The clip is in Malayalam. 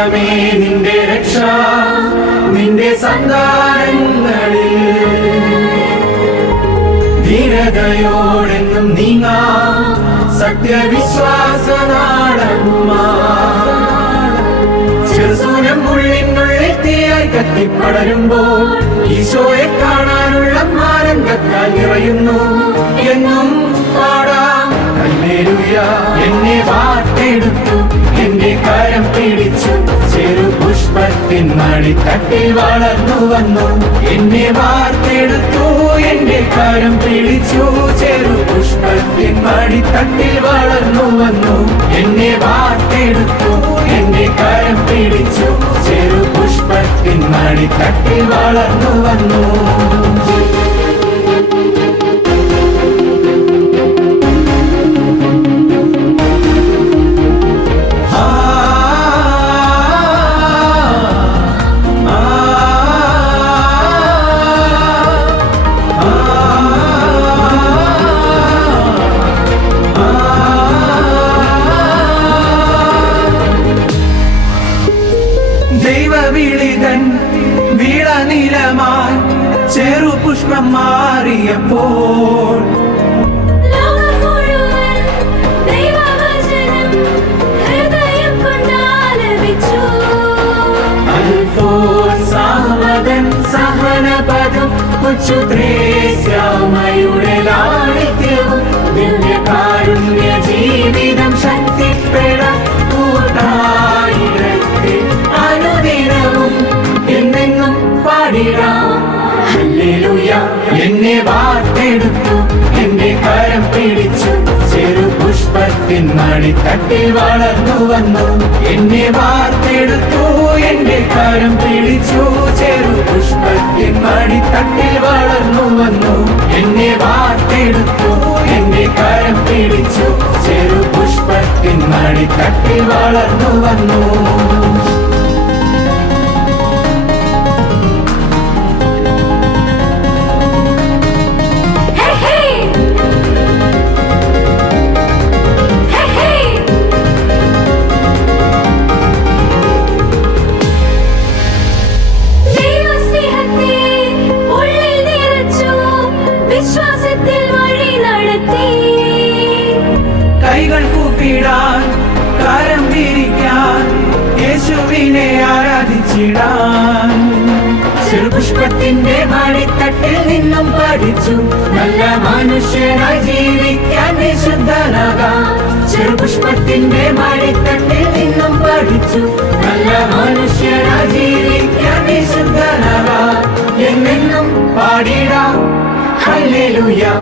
മാത്രമേ നിന്റെ രക്ഷ നിന്റെ സന്താനങ്ങളിൽ ധീരതയോടെന്നും നീങ്ങാം സത്യവിശ്വാസ നാടകുമാ ചെറുസൂനം ഉള്ളിനുള്ളിൽ തീയായി കത്തിപ്പടരുമ്പോൾ ഈശോയെ കാണാനുള്ള ആനന്ദത്താൽ നിറയുന്നു എന്നും പാടാം ഹല്ലേലൂയ. എന്നെ വാർത്തെടുത്തു എന്റെ കരം പിടിച്ചു ചെറുപുഷ്പത്തിൻ മടിത്തട്ടിൽ വളർന്നു വന്നു. എന്നെ വാർത്തെടുത്തു എന്റെ കരം പിടിച്ചു ചെറുപുഷ്പത്തിൻ മടിത്തട്ടിൽ വളർന്നു വന്നു. എന്നെ വാർത്തെടുത്തു എന്റെ കരം പിടിച്ചു ചെറുപുഷ്പത്തിൻ മടിത്തട്ടിൽ വളർന്നു വന്നു. ദൈവവിളിതൻ വീളനിലമായി ചെറുപുഷ്പം മാറിയപ്പോൾ സഹനപദം ുദ്രേശ്യാമയുടെ ലാളിത്യവും ദിവ്യകാരുണ്യ ജീവിതം ശക്തിപ്പെടാൻ കൂട്ടായിരത്തിൽ അനുദിനവും എന്നെന്നും പാടിടാം ഹല്ലേലൂയ. എന്നെ വാർത്തെടുത്തു എന്റെ കരം പിടിച്ചു ചെറുപുഷ്പത്തിൻ മടിത്തട്ടിൽ വളർന്നു വന്നു. എന്നെ വാർത്തെടുത്തു എന്റെ കരം പിടിച്ചു ചെറുപുഷ്പത്തിൻ മടിത്തട്ടിൽ വളർന്നു വന്നു. എന്നെ വാർത്തെടുത്തു എന്റെ കരം പിടിച്ചു ചെറുപുഷ്പത്തിൻ മടിത്തട്ടിൽ വളർന്നു വന്നു. കൈകൾ കൂപ്പിടാൻ കരം വിരിക്കാൻ യേശുവിനെ ആരാധിച്ചിടാൻ ചെറുപുഷ്പത്തിന്റെ മടിത്തട്ടിൽ നിന്നും പഠിച്ചു നല്ല മനുഷ്യനായി ജീവിക്കാൻ വിശുദ്ധനാകാം. ചെറുപുഷ്പത്തിന്റെ മടിത്തട്ടിൽ നിന്നും പഠിച്ചു നല്ല മനുഷ്യനായി ജീവിക്കാൻ വിശുദ്ധനാകാം. എന്നെന്നും പാടിടാം ഹല്ലേലൂയ.